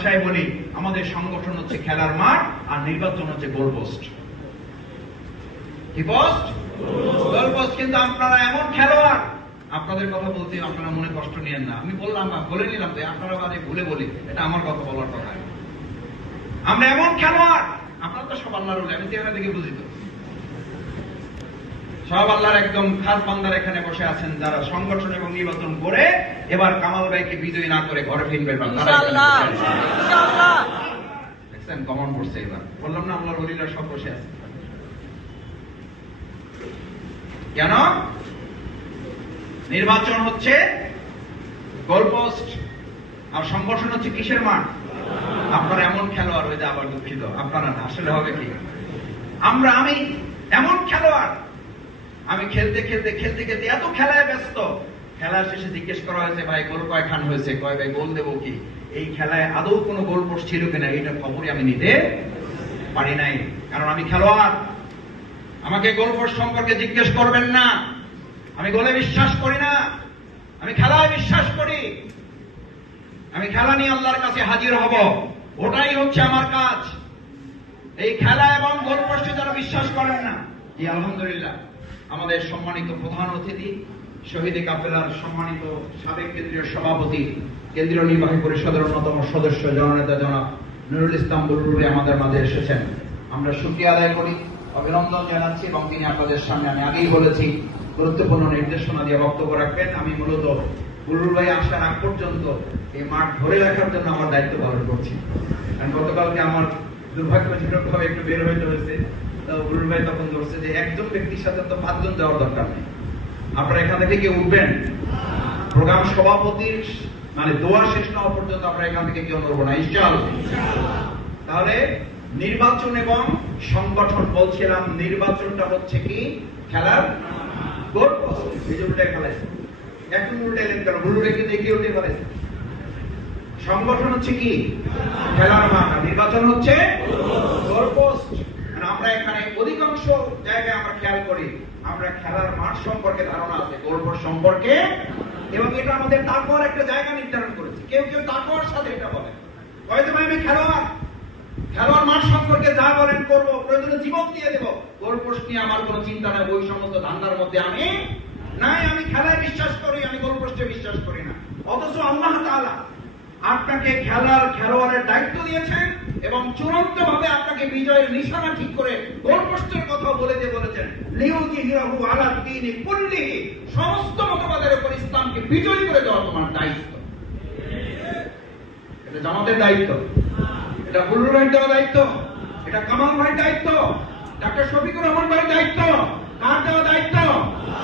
ভাষায় বলি, আমাদের সংগঠন হচ্ছে খেলার মাঠ আর নির্বাচন হচ্ছে গোলপোস্ট কি পোস্ট? গোলপোস্ট কিন্তু আপনারা এমন খেলোয়াড়। আপনাদের কথা বলতে আপনারা মনে কষ্ট নিয়েন না। আমি বললাম, বলে নিলাম তো আপনারা বাদে ভুলে বলি, এটা আমার কথা বলার কথা। আমরা এমন খেলোয়াড়। আপনারা তো সব আল্লাহর বলে আমি চেহারা থেকে বুঝি তো। সব আল্লাহর একদম খাস বান্দার এখানে বসে আছেন যারা সংগঠন এবং নির্বাচন করে এবার কামাল ভাইকে বিজয়ী না করে ঘরে ফিরবে দেখছেন কমন পড়ছে এবার। বললাম না আল্লাহর ওলিরা সব বসে আছে। কেন? নির্বাচন হচ্ছে গোলপোস্ট আর সংগঠন হচ্ছে কিসের মাঠ আপনারা এমন খেলোয়াড় হয়ে আবার দুঃখিত। আপনারা না আসলে হবে কি? আমরা আমি এমন খেলোয়াড় আমি খেলতে খেলতে খেলতে খেলতে এত খেলায় ব্যস্ত। খেলা শেষে জিজ্ঞেস করা হয়েছে, ভাই গোল কয়খান হয়েছে? কয়, ভাই, গোল দেবো কি? এই খেলায় আদৌ কোনো গোল পোস্ট ছিল কিনা এইটা খবরই আমি নিতে পারি নাই। কারণ আমি খেলোয়াড়। আমাকে গোল পোস্ট সম্পর্কে জিজ্ঞেস করবেন না। আমি গোলে বিশ্বাস করি না। আমি খেলায় বিশ্বাস করি। আমি খেলা নিয়ে আল্লাহর কাছে হাজির হব। ওটাই হচ্ছে আমার কাজ। এই খেলা এবং গোল পোস্টে যারা বিশ্বাস করেন না, জি, আলহামদুলিল্লাহ। আমাদের সম্মানিত প্রধান অতিথি, শহীদ কাফেলার সম্মানিত সাবেক কেন্দ্রীয় সভাপতি, কেন্দ্রীয় নির্বাহী পরিষদের অন্যতম সদস্য জননেতা জনাব নুরুল ইসলাম বুলবুলি আমাদের মাঝে এসেছেন। আমরা সুক্রিয়া আদায় করি, অভিনন্দন জানাচ্ছি এবং তিনি আপনাদের সামনে আমি আগেই বলেছি, গুরুত্বপূর্ণ নির্দেশনা দিয়ে বক্তব্য রাখবেন। আমি মূলত বুলবুল ভাই আসার আগ পর্যন্ত এই মাঠ ধরে রাখার জন্য আমার দায়িত্ব পালন করছি। কারণ গতকালকে আমার দুর্ভাগ্যজনক ভাবে একটু বের হইতে হয়েছে। ভাই তখন ধরছে যে একজন ব্যক্তির সাথে তো পাঁচজন দরকার নেই। আপনারা এখান থেকে কেউ উঠবেন? প্রোগ্রাম সভাপতির মানে দোয়া শেষ না পর্যন্ত আমরা এখান থেকে কেউ নড়বো না তাহলে নির্বাচন এবং সংগঠন, বলছিলাম নির্বাচনটা হচ্ছে কি? খেলার গোল পোস্ট কেন? ভুল রেখে সংগঠন হচ্ছে কি? খেলার মাঠ। নির্বাচন হচ্ছে গোলপোস্ট মানে আমরা এখানে অধিকাংশ জায়গায় আমরা খেয়াল করি, আমরা খেলার মাঠ সম্পর্কে ধারণা আছে গোলপোস্ট সম্পর্কে। এবং এটা আমাদের তাকওয়ার একটা জায়গা নির্ধারণ করেছে। কেউ কেউ তাকওয়ার সাথে এটা বলে। হয়তো আমি খেলোয়াড়? খেলোয়াড় মাঠ সম্পর্কে যা বলেন করব, প্রয়োজনে জীবন দিয়ে দেবো। গোলপোস্ট নিয়ে আমার কোনো চিন্তা নাই, ওই সমস্ত ধান্দার মধ্যে আমি নাই, আমি খেলায় বিশ্বাস করি, আমি গোলপোস্টে বিশ্বাস করি না। অথচ আল্লাহ তাআলা আপনাকে খেলার খেলোয়াড়ের দায়িত্ব দিয়েছেন। এবং চূড়ান্ত ভাবে আপনাকে বিজয়ের নিশানা ঠিক করে গোলপোস্টের কথা বলে দিয়ে বলেছেন লিউজিহিরাহু আলা দীনি কুল্লিহি সমস্ত মতবাদের উপর ইসলামকে বিজয়ী করে দেওয়া তোমার দায়িত্ব। এটা জামাতের দায়িত্ব। এটা বুল্লুর ভাইয়ের দেওয়া দায়িত্ব। এটা কামাল ভাইয়ের দায়িত্ব। ডাক্তার শফিকুর রহমান ভাইয়ের দায়িত্ব। কার দেওয়া দায়িত্ব?